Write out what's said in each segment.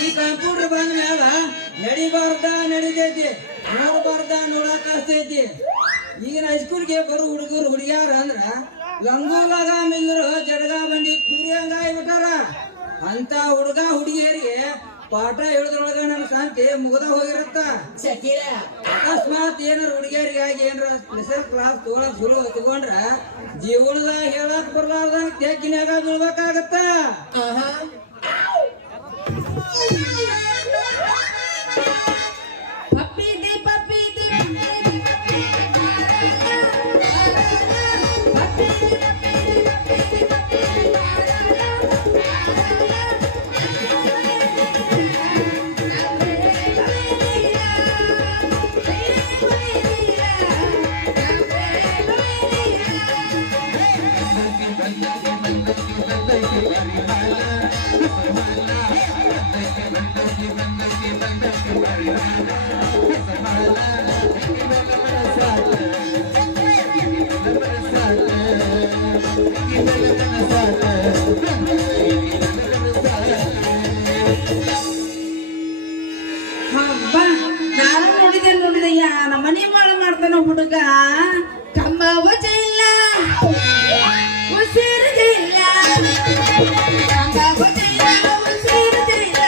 ಈ ಕಂಪ್ಯೂಟರ್ ಬಂದ ಮ್ಯಾಲ ನಡಿಬಾರ್ದ ನಡಿತೈತಿ, ನೋಡಬಾರ್ದ ನೋಡಕ್ ಆಗ್ತೈತಿ. ಈಗಿನ ಹೈಸ್ಕೂಲ್ಗೆ ಬರೋ ಹುಡುಗರು ಹುಡುಗಿಯಾರ ಅಂದ್ರ ಲಂಗೋಲಾಗ ಮಿಲ್ರು ಜಡಗ ಬಂಡಿ ಕುದುರೆ ಹಂಗಾಗ್ಬಿಟ್ಟಾರ. ಅಂತ ಹುಡುಗ ಹುಡುಗಿಯರಿಗೆ ಪಾಠ ಹೇಳಿದ್ರೊಳಗ ನನ್ನ ಶಾಂತಿ ಮುಗದ ಹೋಗಿರತ್ತ. ಅಕಸ್ಮಾತ್ ಏನಾರ ಹುಡುಗಿಯರಿಗಾಗಿ ಏನಾರ ಸ್ಪೆಷಲ್ ಕ್ಲಾಸ್ ತಗೊಳಕ್ ಶುರು ತಗೊಂಡ್ರ ಜೀವನದಾಗ ಹೇಳಕ್ ಬರ್ಲಾರ್ದಂಗ ತೆಕ್ಕಿನ್ಯಾಗ ಬೀಳ್ಬೇಕಾಗತ್ತ. ನಾನು ನೋಡಿದೆ ನಮ್ಮ ಮನೆ ಮಾಡ್ತಾನ ಹುಡುಗ ಕಮ್ಮವ ಇಲ್ಲ ಉಸಿರು ಇಲ್ಲ ಕಮ್ಮವ ಇಲ್ಲ ಉಸಿರು ಇಲ್ಲ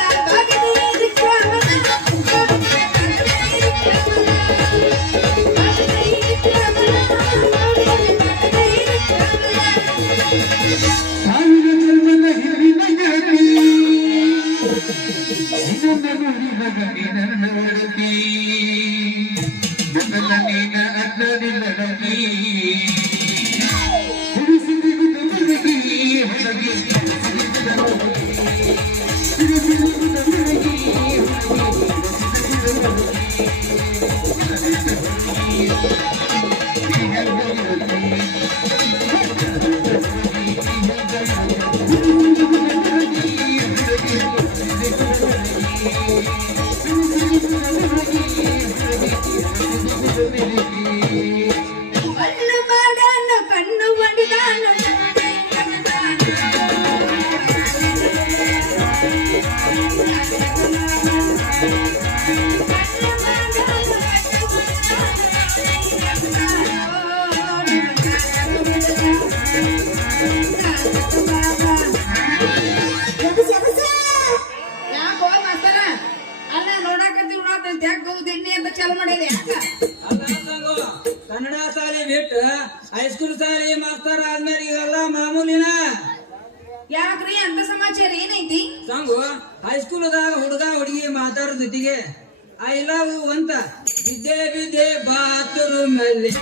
ಕನ್ನಡ ಶಾಲೆ ಬಿಟ್ಟು ಹೈಸ್ಕೂಲ್ ಶಾಲೆ ಮಾಸ್ತರ ಆದ್ಮೇಲೆ ಇವೆಲ್ಲ ಮಾಮೂಲಿನ. ಯಾಕ್ರಿ ಅಂತ ಸಮಾಚಾರ ಏನೈತಿ? ಸಂಗು ಹೈಸ್ಕೂಲ್ದಾಗ ಹುಡುಗ ಹುಡುಗಿ ಮಾತಾಡೋ ಜೊತೆಗೆ ಐ ಲವ್ ಯು ಅಂತ ಬಿದ್ದೆ ಬಿದ್ದೆ ಬಾತ್ರೂಮ್ ಅಲ್ಲಿ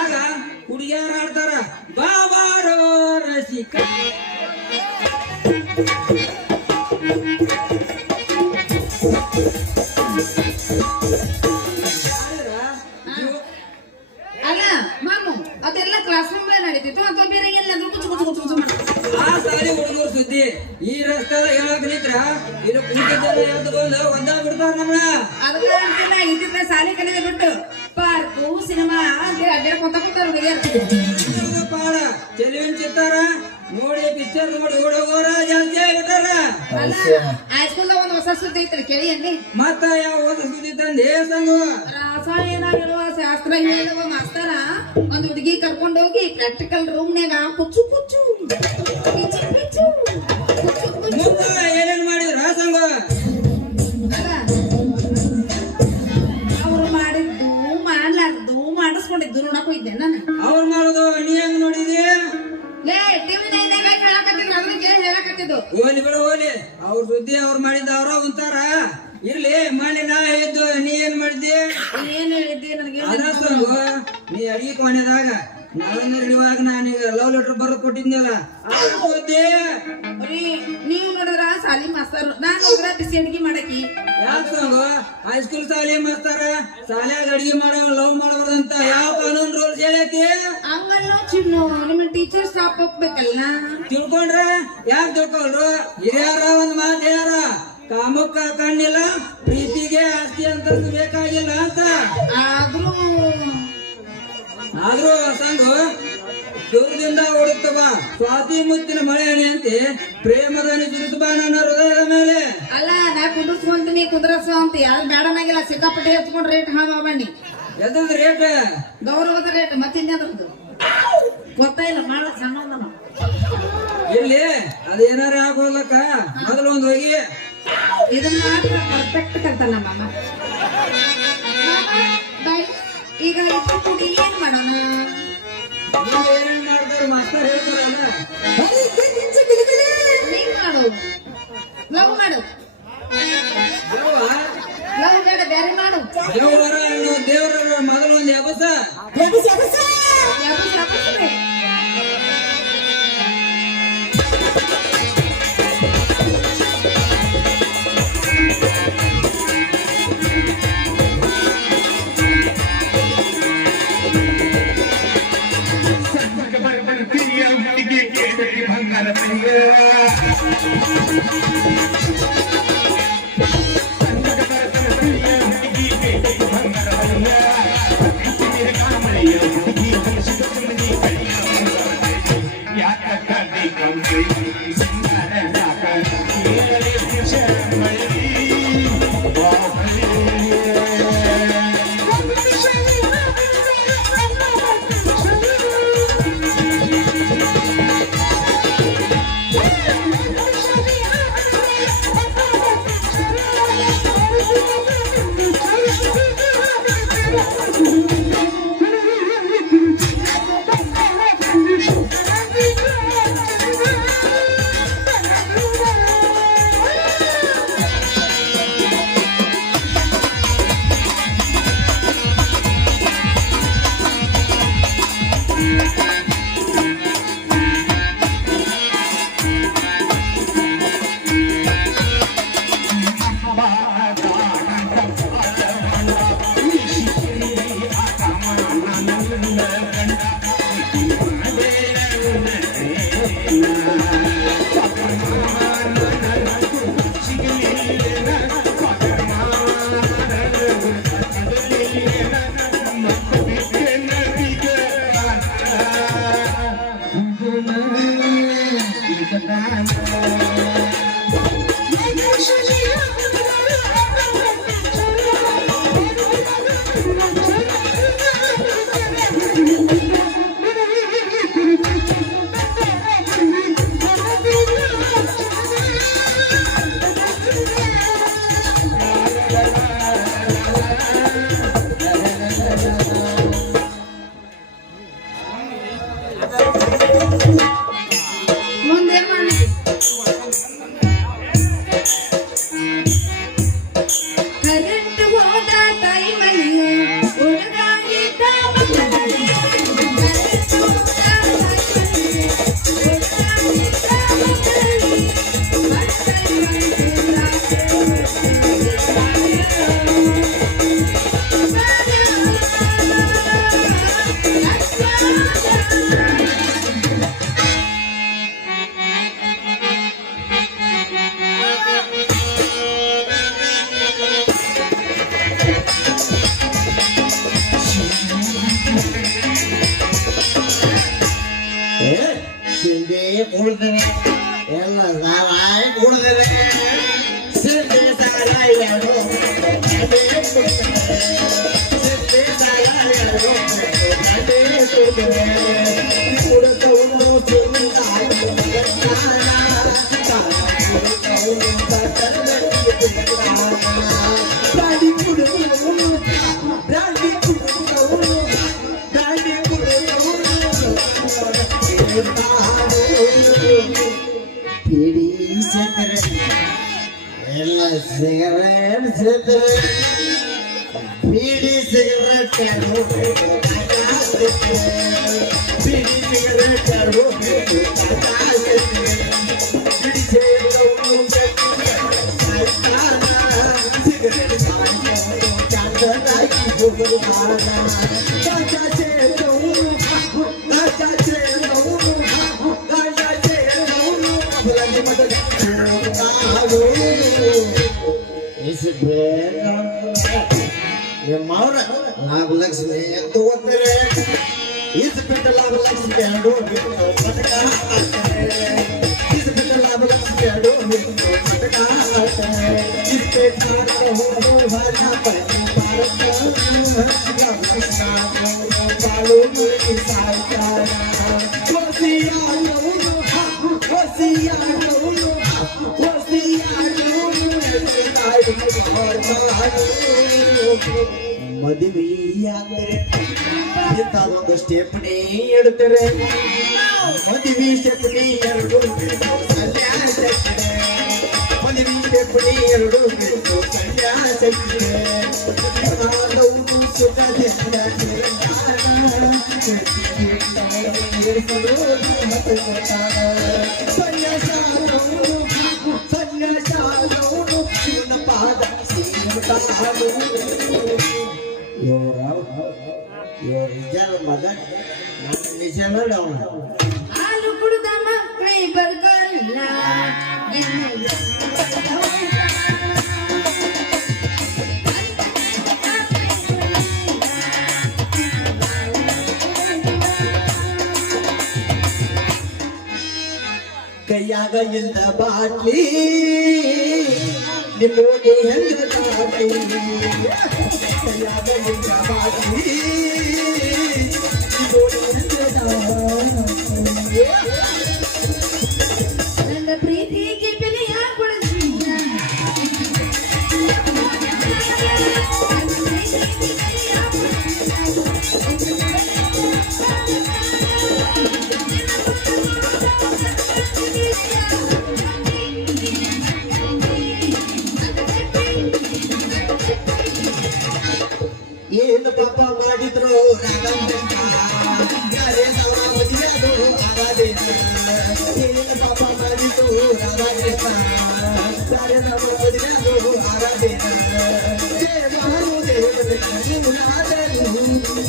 ಆಗ ಹುಡುಗಿಯರು ಆಡ್ತಾರ ಬಾಬಾರೋ ರಸಿಕ. ಅಲ್ಲ ಮಾಮು ಅದೆಲ್ಲ ಕ್ಲಾಸ್ ರೂಮ್ ನಡೀತಿತ್ತು ಅಥವಾ ಬೇರೆ ಎಲ್ಲಾದ್ರೂ ಆ ಸಾಲಿ ಹುಡುಗರು ಸುದ್ದಿ ಈ ರಸ್ತೆದ ಹೇಳಕ್ ನಿಂತ್ರ ಇದು ಕೂತಿದ್ದೆಲ್ಲ ಎದ್ದುಕೊಂಡು ಒದ್ದ ಬಿಡ್ತಾರ ನಮ್ಮನ್ನ. ಅದನ್ನ ಅಂತೆಲ್ಲ ಇದ್ದಿದ್ರೆ ಶಾಲೆ ಕಲಿದೆ ಬಿಟ್ಟು ಪಾರ್ಕು ಸಿನಿಮಾ ಅಂತ ಅಡ್ಡಾಡ್ಕೊಂತ ಕೂತಾರ ಹುಡುಗಿಯರು. ಪಾಡ ಚೆಲುವಿನ ಚಿತ್ತಾರ ನೋಡಿ ಪಿಕ್ಚರ್ ನೋಡಿ ಹುಡುಗರ ಜಾಸ್ತಿ ಆಗಿಬಿಟ್ಟಾರ. ಅಲ್ಲ ಹೈಸ್ಕೂಲ್ದಾಗ ಒಂದು ಹೊಸ ಸುದ್ದಿ ಐತ್ರಿ ಕೇಳಿಯಲ್ಲಿ. ಮತ್ತ ಯಾವ ಹೊಸ ಸುದ್ದಿ ತಂದೆ ಸಂಗು? ರಾಸಾಯನ ಹೇಳುವ ಶಾಸ್ತ್ರ ಹೇಳುವ ಮಾಸ್ತರ ಒಂದ್ ಹುಡುಗಿ ಕರ್ಕೊಂಡು ಹೋಗಿ ಪ್ರಾಕ್ಟಿಕಲ್ ರೂಮ್ನಾಗ ಪುಚ್ಚು ಪುಚ್ಚು ಪಿಚ್ಚು ಪಿಚ್ಚು ಏನೇನ್ ಮಾಡಿದ್ರ ಸಂಗು? ಅವ್ರು ಮಾಡಿದ್ದು ಮಾಡ್ಲಾರ್ದು ಮಾಡಿಸ್ಕೊಂಡಿದ್ದು ನೋಡಕ್ ಹೋಗಿದ್ದೆ ನಾನು. ಅವ್ರು ಮಾಡೋದು ನೀ ಹೆಂಗ್ ನೋಡಿದಿ? ಲೇ ಟಿವಿ ನೈನ್ಯಾಗ ಹೇಳಕತ್ತಿದ್ರು ಅದನ್ನ ಕೇಳಿ ಹೇಳಕತ್ತಿದ್ದು. ಹೋಲಿ ಬಿಡು ಹೋಗ್ಲಿ ಅವ್ರ ಸುದ್ದಿ ಅವ್ರು ಮಾಡಿದ್ದ ಅವ್ರ ಒಂತಾರ ಇರ್ಲಿ. ಮನೆ ನಾ ಹೇಳಿದ್ದು ನೀ ಏನ್ ಮಾಡಿದ್ದಿ? ಏನ್ ಹೇಳಿದ್ದೆ ನನಗೆ? ಅದಕ್ಕಂಗು ನೀ ಅಡಿಗೆ ಕೊನೆದಾಗ ನಾಳೆಂದ ಹಿಡಿಯುವಾಗ ನಾನೀಗ ಲವ್ ಲೆಟರ್ ಬರೆದು ಕೊಟ್ಟಿದ್ನಲ್ಲ ಸುದ್ದಿ. ನೀವು ನೋಡಿದ್ರ ಸಾಲಿ ಮಾಸ್ತರ್, ನಾನು ಹೋದ್ರ ಬಿಸಿ ಅಡಿಗೆ ಮಾಡಕಿ. ಯಾಕಂಗು ಹೈಸ್ಕೂಲ್ ಶಾಲೆ ಮಾಸ್ತರ ಶಾಲ್ಯಾಗ ಅಡಿಗೆ ಮಾಡೋ ಲವ್ ಮಾಡಬಾರ್ದಂತ ಯಾವ ಕಾನೂನು ರೂಲ್ಸ್ ಹೇಳೈತಿ? ಹಂಗಲ್ಲ ಚಿನ್ನು, ನಿಮ್ಮ ಟೀಚರ್ ಸ್ಟಾಪ್ ಹೋಗ್ಬೇಕಲ್ಲ. ತಿಳ್ಕೊಂಡ್ರೆ ಯಾಕೆ ತಿಳ್ಕೊಳ್ರು? ಹಿರಿಯಾರ ಒಂದ್ ಮಾತು ಹೇಳ್ಯಾರ, ಕಾಮಕ್ಕ ಕಣ್ಣಿಲ್ಲ ಪ್ರೀತಿಗೆ ಆಸ್ತಿ ಅಂತಸ್ತು ಬೇಕಾಗಿಲ್ಲ ಅಂತ. ಆದ್ರೂ ಸಂಗು ದೂರದಿಂದ ಓಡುತ್ತವ ಸ್ವಾತಿ ಮುತ್ತಿನ ಮಳೆ ಹನಿ ಅಂತೆ ಪ್ರೇಮದ ಸುರಿತಬಾ ನನ್ನ ಹೃದಯದ ಮೇಲೆ. ಅಲ್ಲ ನಾ ಕುಂದ್ರಸ್ಕೊಂತೀನಿ ಕುಂದ್ರಸ್ವ ಅಂತ ಯಾರು ಬೇಡನಾಗಿಲ್ಲ. ಸಿಕ್ಕಾಪಟ್ಟೆ ಹಚ್ಕೊಂಡ್ ರೇಟ್ ಬನ್ನಿ. ಎದ್ರದ ರೇಟ್? ಗೌರವದ ರೇಟ್. ಮತ್ತಿನ್ಯಾದ್ರದ್ದು ಗೊತ್ತಾಯಿಲ್ಲ ಮಾಡ ಸಣ್ಣ ಇಲ್ಲಿ ಅದೇನಾರ ಆಗೋದಕ್ಕ ಮೊದಲು ಒಂದ್ ಹೋಗಿ ಇದನ್ನ ಪರ್ಫೆಕ್ಟ್ ಕಲ್ತಾನ ಮಾಮ. ಈಗ ಇಬ್ಬರು ಕೂಡಿ ಏನ್ ಮಾಡೋಣ? ಏನೇನ್ ಮಾಡ್ತಾರ ಮಾಸ್ತರ್ ಹೇಳ್ತಾರಲ್ಲ, ನೀನ್ ಮಾಡು, ಲವ್ ಮಾಡು. ಲವ್ ಬೇಡ, ಬೇರೆ ಮಾಡು. ದೇವರ ಮೊದಲು ಒಂದು ಎಬಸ ಕೂಡ್ತೇನೆ ಎಲ್ಲ ಸಾಲಾಗಿ ಕೂಡ್ತೇನೆ ಸಿದ್ಧಿ ಸಾಲ ಎರಡು ಸಿದ್ಧಿ ಸಾಲ ಎರಡು ಕುಡುತ್ತವನು ಬ್ರಾಂಡಿ ಕುಡುತ್ತವನು ಬ್ರಾಂಡಿ ಕುಡುತ್ತವನು ಬ್ರಾಂಡಿ ಕುಡುತ್ತವನು ಪೀಡಿ ಸೆಂತರ ಎಲ್ಲ ಸಿಗರೇಟ್ ಬೀಡಿ ಸಿಗರೇಟ್ ಬೀಡಿ ಸಿಗರೇಟ್ ಬಿಡಿ ಸಿಗರೇಟ್ ಚಾಂದನಾಗಿ ಹೋಗಲು ನಿಮ್ಮವ್ರ ಲಾಭಲಕ್ಷ್ಮಿ ಅಂತ ಓದ್ತಾರೆ ಇದು ಬಿಟ್ಟ ಲಾಭಲಕ್ಷ್ಮಿ ಎರಡು ಪಟಕ ಇದು ಬಿಟ್ಟ ಲಾಭಲಕ್ಷ್ಮಿ ಎರಡು ಪಟಕ ಮದುವೆಯಾದರೆ ಇಂಥದೊಂದು ಸ್ಟೆಪ್ನಿ ಇಡ್ತಾರೆ ಮದುವೆ ಸ್ಟೆಪ್ನಿ ಎರಡು ಮದುವೆ ಸ್ಟೆಪ್ನಿ ಎರಡು ಶಿವನ ಪಾದ ಇವ್ರ ನಿಜಾನ ಮಗ ನಿಜಾನ ಅವನು ಹಾಲು ಕುಡಿದ ಮಕ್ಕಳೇ ಬರ್ಗಲ್ಲ ಕೈಯಾಗ ಇಲ್ದ ಬಾಟ್ಲಿ ನಿಮ್ಮೋಗೆ ಹೆಂಗ ತಾಟಿ ಕೈಯಾಗ ಇಲ್ದ ಬಾಟ್ಲಿ ನಿಮ್ಮೋಗೆ ಹೆಂಗ ತಾಟಿ ನನ್ನ ಪ್ರೀತಿಗೆ ಬೆಲೆಯ ಕೊಡಿಸಿದ ಏನು ಪಾಪ ಮಾಡಿದ್ರು ರಾಗಂತ ಯಾರೇ ತವ ಮದುವೆದು ಆಗಾದೇನ ಏನು ಪಾಪ ಮಾಡಿದ್ರು ರಾಗಂತ ಯಾರೇ ತವ ಮದುವೆದು ಆಗಾದೇನ ದೇವರು ದೇವರೇ ನೀನು ನಾದನು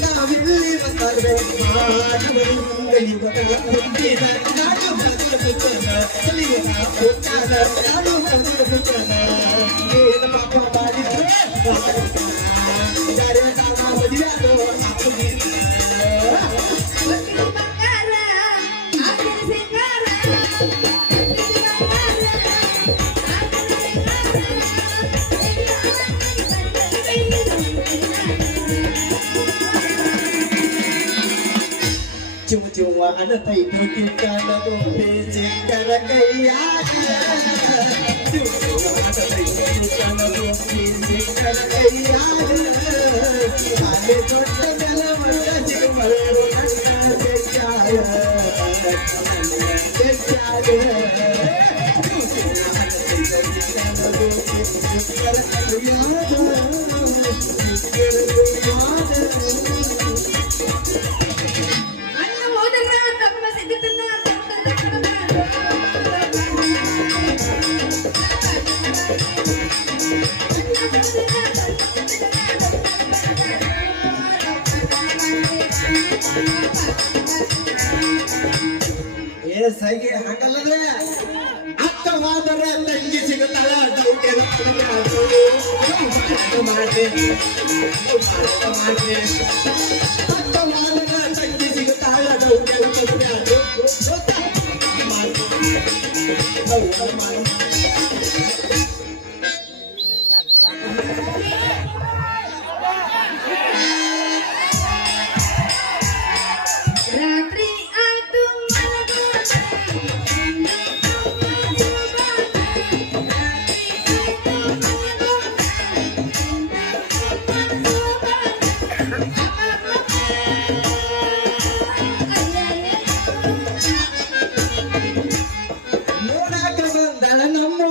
ನಾವಿಲ್ಲಿ ಬಂದರೆ ಕಲಿಯುಗ ಹುಟ್ಟಿದ ನಾಡು ಮದುವೆ ಪುತ್ರನ ಕಲಿಯುಗ ಹುಟ್ಟಾದ ನಾಡು ಮದುವೆ ಪುತ್ರನ ಏನು ಪಾಪ ಮಾಡಿದ್ರು ಯಾರೇ ತವ ಮದುವೆದು ಬಂಗಾರ ಆಕರ ಸಿಂಗಾರ ಚುಮ್ಮ ಅನತೈ ನುಗ್ಗಿಟ್ಟನದು ಬೇಸಿಕ್ಕರ ಕೈಯಾಗ ಚುಮ್ಮ ಅನತೈ ನುಗ್ಗಿಟ್ಟನದು ಬೇಸಿಕ್ಕರ ಕೈಯಾಗ ಅಲೆ ದೊಡ್ಡ ನೆಲ ಮಟ್ಟ ಚಿಕ್ಕಮಗಳೂರು ಕಣ್ಣ ಬೆಚ್ಚಾಗ ಬೆಚ್ಚಾಗ ಚುಮ್ಮ ಅನತೈ ನುಗ್ಗಿಟ್ಟನದು ಬೇಸಿಕ್ಕರ ಕೈಯಾಗ ಅಣ್ಣ ಹೋದಲ್ಲ ತಮ್ಮ ಸಿದ್ಧತನ್ನ ಏ ಸೈಗೆ ಹಂಗಲ್ಲದೆ ಅಕ್ಕವಾದರೆ ತಂಗಿ ಸಿಗುತ್ತಾಳ ಡೌಟೆ ಮಾಡಿ ಅಕ್ಕವಾದರೆ ತಂಗಿ ಸಿಗುತ್ತಾಳ ಡೌಟೆ ರಾತ್ರಿ ಆಯ್ತು ನೋಡಾಕ ಬಂದಳ ನಮ್ಮ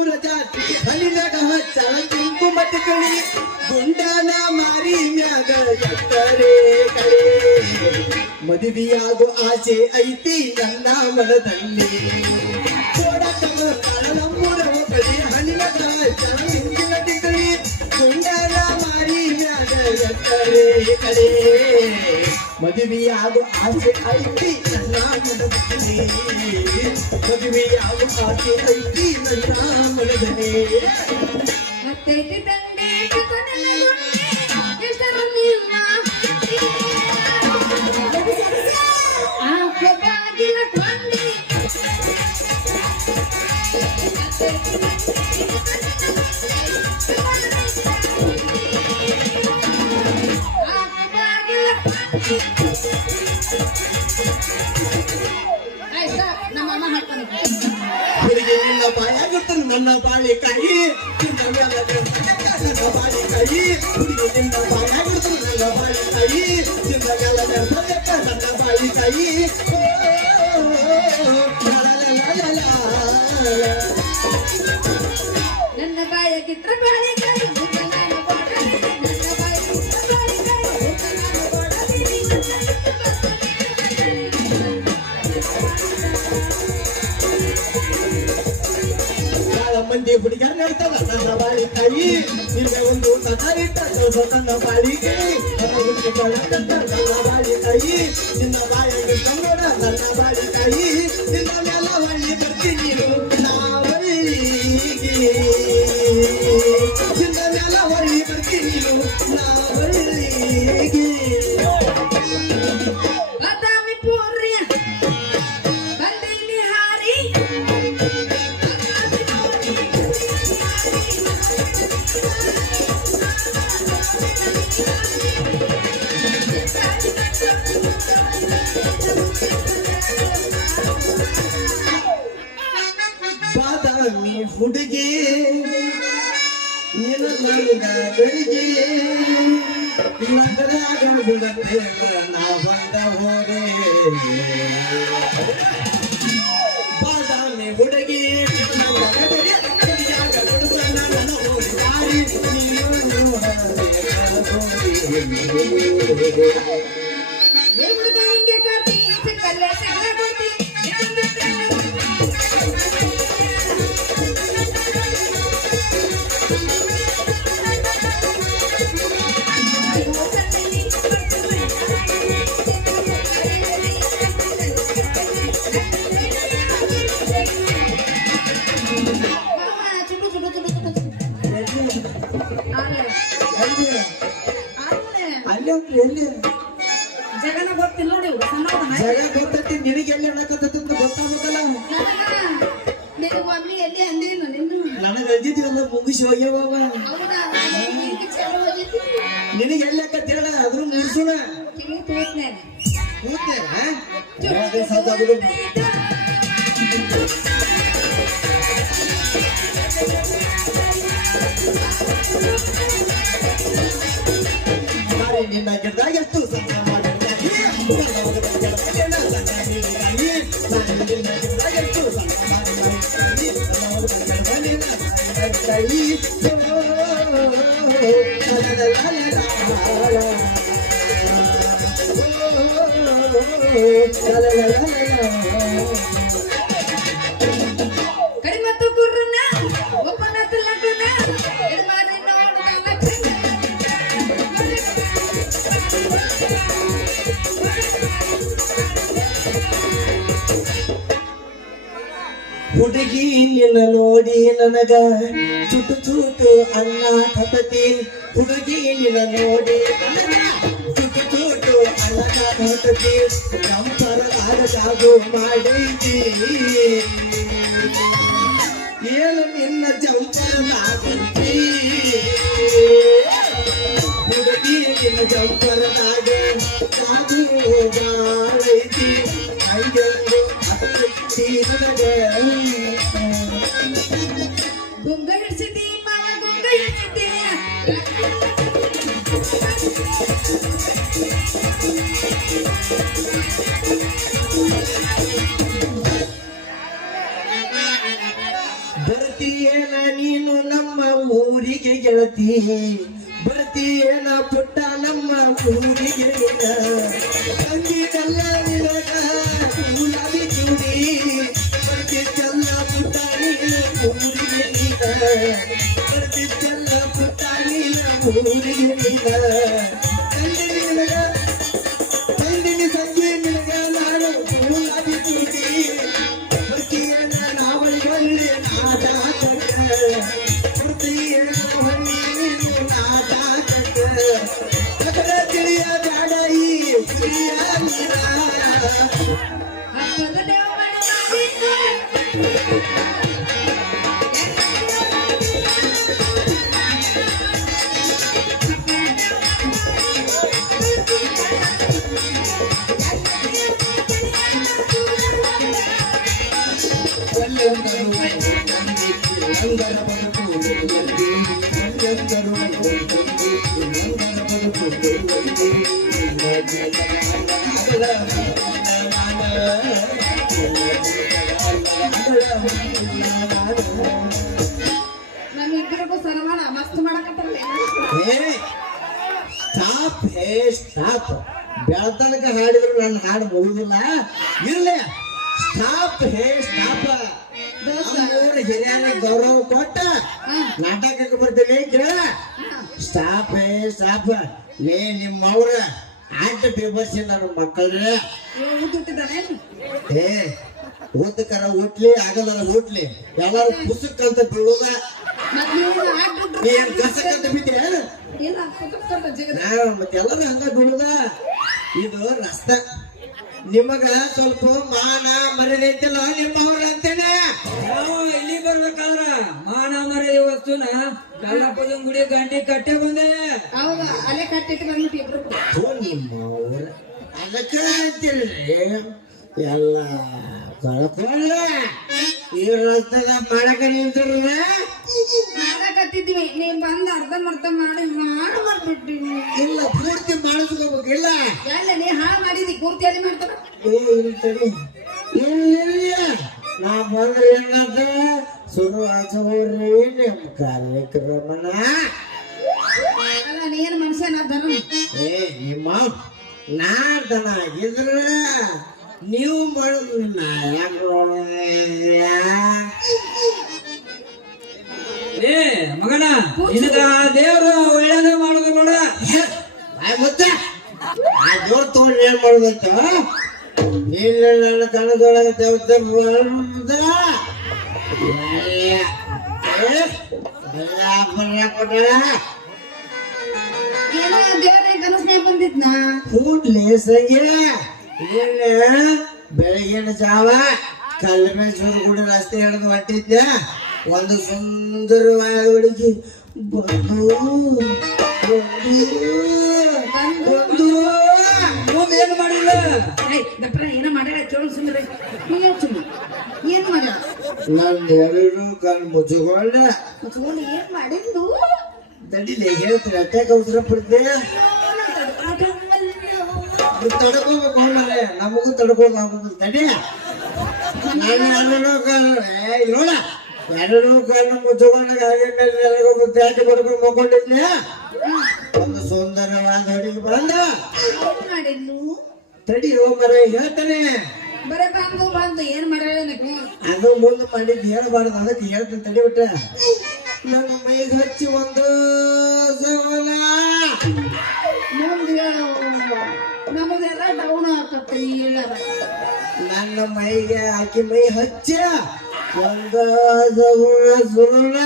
ಗಿಳಿ ಗುಂಡನ ಮಾರಿ ಮ್ಯಾಗ ಎತ್ತರೆ ಕಳೆ ಮದುವೆಯಾಗೋ ಆಸೆ ಐತಿ ನನ್ನ ಮನದಲ್ಲಿ ನಮ್ಮೂರ ಒಬ್ಬಳಿ ಹಣ್ಣಿನ ಹಿಂದಿನ ಟಿಕಳಿ ಗುಂಡನ ಮಾರಿ ಮ್ಯಾಗ ಎತ್ತರೆ ಕಳೆ ಮದುವೆಯಾಗೋ ಆಸೆ ಐತಿ ನನ್ನ ಮನದಲ್ಲಿ ಮದುವೆಯಾಗೋ ಆಸೆ ಐತಿ ನನ್ನ ಮನದಲ್ಲಿ ಮತ್ತೈತಿ ತಂದೆ ಕೊನೆಗೊಂಡೆ ಎಷ್ಟರಲ್ಲಿಲ್ಲ ಆ ಕೊಬ್ಬಾಗಿನ ಕೊಂಡಿ ಆ ಕೊಬ್ಬಾಗಿನ ಕೊಂಡಿ ಆಯ್ತಾ ನಮ್ಮ ಅಮ್ಮ ಹಾಡ್ಕೊಂಡು ಹುಡುಗಿ ನಿನ್ನ ಬಾಯಾಗುತ್ತಾನೆ ನನ್ನ ಬಾಳೆಕಾಯಿ ನಿನ್ನ ಮೇಲೆ ನನ್ನ ಬಾಳೆಕಾಯಿ ಹುಡುಗಿ ನಿನ್ನ ಬಾಯಾಗುತ್ತಾನೆ ನನ್ನ ಬಾಳೆಕಾಯಿ ನಿನ್ನ ಮೇಲೆ ನನ್ನ ಬಾಳೆಕಾಯಿ ನನ್ನ ಬಾಯಾಗಿತ್ರ ಬಾಳೆಕಾಯಿ ನನ್ನ ಬಾಯಾಗಿತ್ರ ಬಾಳೆಕಾಯಿ ಮಂದಿ ಹುಡುಗಿಯರ್ ಹೇಳ್ತಾರ ನನ್ನ ಬಾಳಿಕಾಯಿ ನಿನ್ಗೆ ಒಂದು ಕಥಾರಿಟ್ಟ ನನ್ನ ಬಾಳಿಕಾಯಿ ನನ್ನ ಬಾಳಿಕಾಯಿ ನಿನ್ನ ಬಾಯಿಗೆ ಕನ್ನಡ ನನ್ನ ಬಾಳಿಕಾಯಿ ನಿನ್ನ ಮೇಲೆ ಹೊಳ್ಳಿ ಬರ್ತೀನಿ ನಾವಳ್ಳಿಗೆ ನಿನ್ನ ಮೇಲೆ ಹೊಳ್ಳಿ ಬರ್ತೀನಿ ನಾವಳ್ಳಿಗೆ ಬಾದಾಮಿ ಪೂರ್ಯ ಬಂದಿನಿ ಹಾರಿ ಬಾದಾಮಿ ಹುಡುಗಿ ನಿನ್ನ ಮನದ ಬೆಳಿಗ್ಗೆ ನಗರಾಗ ಬಿಡತ್ತೆ ನಾ ಬಂದ ಹೋದೆ ಬಾದಾಮಿ ಹುಡುಗಿ ನನ್ನ ಗಡಿಯಾಗ ಬಿಡುತ್ತ ನನ್ನ ಹೋಗಿ ಮಾರಿ దేవుడు ఇంకే కాటి కల్లే సెగరగొట్టి ಅಲ್ಲಿ ಎಲ್ಲಿ ಜಗನ ಗೊತ್ತಿಲ್ಲ ನೋಡಿ ಜಗ ಗೊತ್ತೈತಿ ನಿನಗೆ ಎಲ್ಲಿ ಹೇಳಕತ್ತೈತಿ ಅಂತ ಗೊತ್ತಾಗಬೇಕಲ್ಲ ನಿನಗೆ ಮಮ್ಮಿ ಎಲ್ಲಿ ಅಂದಿಲ್ಲ ನಿನ್ನ ನನಗೆ ಅಜ್ಜಿತಿಲ್ಲ ಮುಗಿಸಿ ಹೋಗ್ಯಾವ ಹೌದಾ ನಿನಗೆ ಚಲೋ ಹೋಗಿತ್ತು ನಿನಗೆ ಎಲ್ಲಿ ಅಕ್ಕತ್ತ ಹೇಳ ಅದ್ರ ಮುಗಿಸೋಣ ಕಿವಿ ತೋತ್ನೆ ಕೂತೆ ಸಾಕಾಗುದು ನಿನ್ನ ಗಿಡದಾಗ ಎಷ್ಟು ಸಣ್ಣ ಮಾಡಿದ್ದಾಗಿ ಕಡಿಮತ್ತು ಕುರ್ರನ್ನ ಒಪ್ಪನ ತುಲ್ಲಟನ ಇರ್ಮಾರಿ ನೋಡುವ ಹುಡುಗಿ ನಿನ್ನ ನೋಡಿ ನನಗ ಚುಟು ಚೂಟು ಅನ್ನ ಕಥತಿ ಹುಡುಗಿ ನಿನ್ನ ನೋಡಿ ನನಗ ಚುಟು ಚೂಟು ಅನ್ನ ಕಥತಿ ಕಂಪರದಾಗ ಜಾಗು ಮಾಡೈತಿ ಏನು ನಿನ್ನ ಜಂಪರನಾಗಂತಿ ಹುಡುಗಿ ನಿನ್ನ ಜಂಪರನಾಗ ಜಾಗು ಮಾಡೈತಿ ಹಂಗೆಂದು ಗುಂಗ ಹಿಡ್ಸಿದ್ದಿ ಮಾವ ಗುಂಗ ಹಿಡ್ಸಿದ್ದಿ ಬರ್ತೀಯೇನ ನೀನು ನಮ್ಮ ಊರಿಗೆ ಊರಿಗೆ ಗೆಳತಿ ಬರ್ತೀಯೇನ ಪುಟ್ಟ ನಮ್ಮ ಊರಿಗೆ ಸಂಗೀತಲ್ಲ ನಿನಗ ಗುಲಾಬಿ ಚೂಡಿ ಬರ್ತಿದ್ದಲ್ಲ ಪುಟ್ಟ ನೀನು ಊರಿಗೆ ನೀನ ಬರ್ತಿದ್ದಲ್ಲ ಪುಟ್ಟ ನೀನ ಊರಿಗೆ ನೀನ ಸಂಜೆ ನಿನಗ ಸಂದಿನಿ ಸಂಜೆ ನಿನಗ ನಾನು ಗುಲಾಬಿ ಚೂಡಿ ಬರ್ತೀಯೇನ ನಾವಳಿಗಲ್ಲಿ ನಾಟಕ ಬರ್ತೀಯೇನ ಹೊನ್ನಿ ನಾಟಕ ನಗರ ತಿಳಿಯ ಬ್ಯಾಡ ಈ ಪ್ರಿಯ ನೀನ ಹಬ್ಬದ ದೇವರ ನಮ್ಮಿಬ್ಬರಿಗೂ ಸನ್ಮಾನ ಮಸ್ತ್ ಮಾಡಕತ್ತಾರಲ್ಲ ಸ್ಟಾಪ್ ಬೆಳತನಕ ಹಾಡಿದ್ರು ನನ್ನ ಹಾಡು ಮುಗಿದಿಲ್ಲ ಇರ್ಲಿ ಸ್ಟಾಪ್ ಹಿರಿಯರ ಗೌರವ ಕೊಟ್ಟ ನಾಟಕಕ್ಕೆ ಬರ್ತೀನಿ ಕೇಳ ಸ್ಟಾಪ್ ಲೇ ನಿಮ್ಮವ್ರ ಆಟ ಬೇಬರ್ಸಿ ನನ್ನ ಮಕ್ಕಳ್ರೆ ಏ ಓದಕರ ಹುಟ್ಲಿ ಆಗಲ್ಲ ಹುಟ್ಲಿ ಎಲ್ಲಾರು ಪುಸ್ತಕ ಅಂತ ಬೀಳುದ ಏನ್ ಕಸಕ್ಕಂತ ಬಿದ್ದೆ ಮತ್ತೆ ಎಲ್ಲರೂ ಹಂಗ ಬೀಳುದ ಇದು ರಸ್ತ ನಿಮಗ ಸ್ವಲ್ಪ ಮಾನ ಮರ್ಯಾದೆ ಐತಿಲ್ಲ ನಿಮ್ಮವ್ರ ಅಂತೇನೆ ನಾವು ಇಲ್ಲಿ ಬರ್ಬೇಕಾದ್ರ ಮಾನ ಮರ್ಯಾದೆ ವಸ್ತುನ ಕಲ್ಲಪ್ಪದ ಗುಡಿ ಗಂಟಿ ಕಟ್ಟೆ ಬಂದೆ ಹೌದಾ ಅಲ್ಲೇ ಕಟ್ಟಿಟ್ಟು ಬಂದ್ಬಿಟ್ಟು ಇಬ್ರು ನಿಮ್ಮವ್ರ ಅದಕ್ಕ ಅಂತಿಲ್ರಿ ಎಲ್ಲ ಕಳ್ಕೊಂಡ ಈ ರಕ್ತದ ಮಾಡಕ ನಿಂತಿರ್ರೆ ಮಾಡಕತ್ತಿದ್ವಿ ನೀವ್ ಬಂದ್ ಅರ್ಧ ಮಾಡಿ ಮಾಡ್ಬಿಟ್ಟಿವಿ ಇಲ್ಲ ಪೂರ್ತಿ ಮಾಡಿಸ್ಕೋಬೇಕಿಲ್ಲ ಎಲ್ಲ ನೀ ಹಾಳು ಮಾಡಿದಿ ಪೂರ್ತಿಯಲ್ಲಿ ಮಾಡ್ತಾರ ಇಲ್ಲ ನಾ ಬಂದ್ರೆ ಏನಾದ ಶುರು ಆಚೋರಿ ನಿಮ್ ಕಾರ್ಯಕ್ರಮನ ಅಲ್ಲ ನೀನ್ ಮನುಷ್ಯನ ಧನ ಏ ನಿಮ್ಮ ನಾ ದನ ಆಗಿದ್ರ ನೀವು ಮಾಡೋದು ನಾ ಏ ಮಗನ ನಿನಗ ದೇವ್ರು ಒಳ್ಳೇದೇ ಮಾಡೋದು ನೋಡ ಮತ್ತೆ ಆ ದೇವ್ರ ತಗೊಂಡು ಏನ್ ಮಾಡೋದಂತ ನೀಲ್ಲ ನನ್ನ ಕಣದೊಳಗೆ ದೇವತೆ ಏನೋ ದೇವ್ರ ಕನಸ್ನ್ಯಾಗ ಬಂದಿದ್ನ ಕೂಡ್ಲೆ ಸಂಗೆ ಏನ ಬೆಳಗಿನ ಜಾವ ಕಲ್ಮೇಶ್ವರ ಗುಡಿ ರಸ್ತೆ ಹಿಡಿದು ಹೊಂಟಿದ್ದೆ ಒಂದು ಸುಂದರವಾದ ಹುಡುಗಿ ಮುಂದೇನು ಮಾಡಿಲ್ಲ ದಪ್ಪ ಏನೋ ಮಾಡ್ಯಾಳ ಚೋಳು ಸುಂದರ ಏನು ಮಾಡ್ಯಾಳ ನಂದು ಎರಡು ಕಣ್ ಮುಚ್ಚಿಕೊಂಡ ಮುಚ್ಕೊಂಡು ಏನ್ ಮಾಡಿದ್ಲು ತಡಿಲೆ ಹೇಳ್ತೀನಿ ಅಟ್ಯಾಕ್ ಅವಸರ ಪಡ್ತೆ ತಡ್ಕೋಬೇಕು ಮನೆ ನಮಗೂ ತಡ್ಕೋದು ತಡಿ ನಾನು ನೋಡ ಎರಡು ಕಾರಣ ಮುಚ್ಚಿಕೊಂಡ ಗಾಡಿ ಮೇಲೆ ಎಲ್ಲರಿಗೂ ತ್ಯಾಟಿ ಪಡ್ಕೊಂಡು ಮಕ್ಕೊಂಡಿದ್ನೆ ಒಂದು ಸುಂದರವಾದ ಹುಡುಗಿ ಬಂದ ಮಾಡಿದ್ಲು ತಡಿ ಮರ ಹೇಳ್ತಾನೆ ಬರೇ ಬಂದು ಏನ್ ಮಾಡ್ಯಾಳ ಅದು ಮುಂದೆ ಮಾಡಿದ್ದು ಹೇಳಬಾರ್ದು ಅದಕ್ಕೆ ಹೇಳ್ತೀನಿ ತಡಿಬಿಟ್ಟ ನನ್ನ ಮೈಗೆ ಹಚ್ಚಿ ಒಂದು ಸವಲ ಮುಂದೆ ಹೇಳು ನಮಗೆಲ್ಲ ಡೌನ್ ಆಗ್ತದೆ ಹೇಳಾರ ನನ್ನ ಮೈಗೆ ಆಕಿ ಮೈ ಹಚ್ಚ ಒಂದು ಸುರುಳ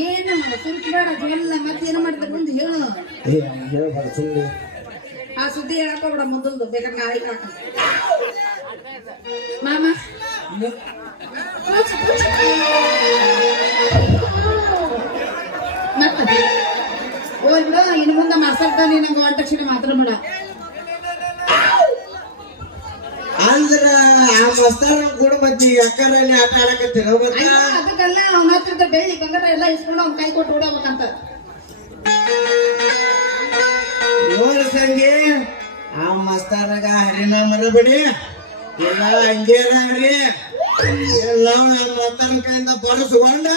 ಏನು ಸುರ್ಕಿಬೇಡ ಎಲ್ಲ ಮತ್ತೇನು ಮಾಡ್ತಾರೆ ಮುಂದೆ ಹೇಳು ಹೇಳ್ಬಾರ್ದು ಸುಮ್ಮನೆ ಆ ಸುದ್ದಿ ಹೇಳಕ್ ಹೋಗ್ಬೇಡ ಮೊದಲು ಬೇಕಾದ್ರೆ ನಾಳೆ ಹಾಕ ಮಾಮ ಮತ್ತೆ ಹೋಯ್ ಬಿಡ ಇನ್ನು ಮುಂದೆ ಮಾಸ್ತರ್ತಾನೆ ನಂಗೆ ಒಂಟಕ್ಷಣ ಮಾತ್ರ ಬೇಡ ಅಂದ್ರ ಆ ಮಸ್ತಾರ ಕೂಡ ಮತ್ತೆ ಅಕ್ಕರಲ್ಲಿ ಆಟ ಆಡಕತ್ತೀರ ಮತ್ತೆ ಅದಕ್ಕೆಲ್ಲ ಅವ್ನ ಹತ್ರ ಬೆಳ್ಳಿ ಬಂಗಾರ ಎಲ್ಲ ಇಸ್ಕೊಂಡು ಅವ್ನ ಕೈ ಕೊಟ್ಟು ಓಡಬೇಕಂತ ನೋಡ ಸಂಗಿ ಆ ಮಸ್ತಾರಾಗ ಹರಿನ ಮರಬೇಡಿ ಎಲ್ಲ ಹಂಗೇನ ಹರಿ ಎಲ್ಲ ನಮ್ಮ ಮಸ್ತನ ಕೈಯಿಂದ ಬರೆಸ್ಕೊಂಡ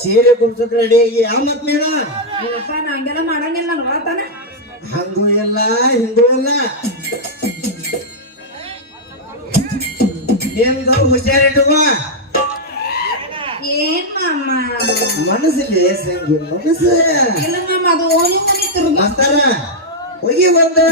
ಸೀರೆ ಕುಡ್ಸಕ್ ರೆಡಿ ಆಗಿ ಮತ್ ನೀನ ಇಲ್ಲಪ್ಪ ನಾ ಹಂಗೆಲ್ಲ ಮಾಡಂಗಿಲ್ಲ ನಾನು ಒಳತಾನೆ ಹಂಗೂ ಇಲ್ಲ ಹಿಂದೂ ಇಲ್ಲ ನಿಮ್ದು ಹುಷಾರಿಟ್ಟುವ ಏನ್ ಮಾಮ ಮನಸ್ಸಲ್ಲಿ ಸಂಗಿ ಮನಸ್ಸು ಇಲ್ಲ ಮಾಮ ಅದು ಓಣಿ ಮನೆ ತಿರ್ಗ ಮಾಸ್ತಾರ ಹೋಗಿ ಒಂದು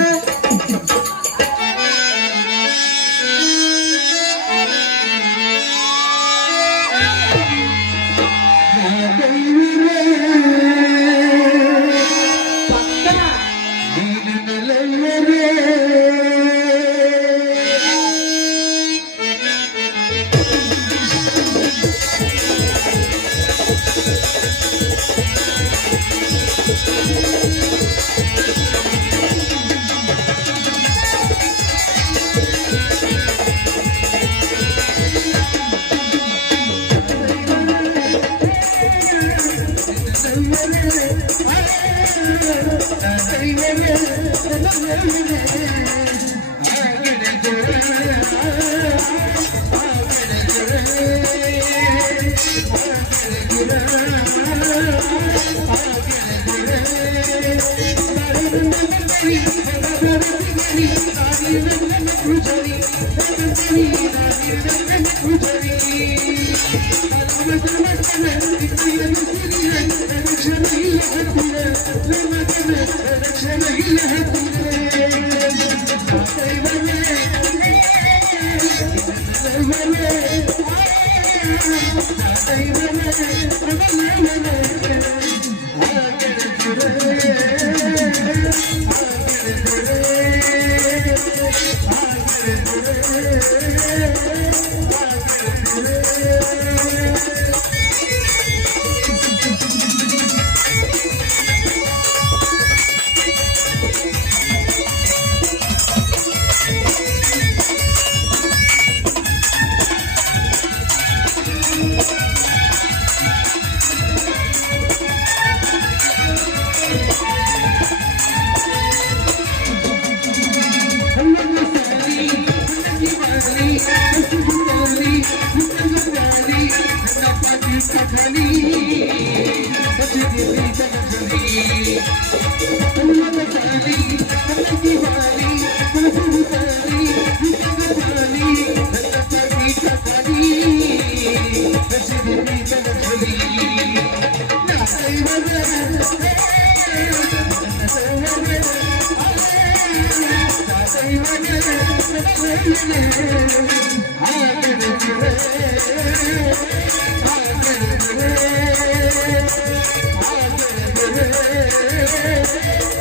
Hey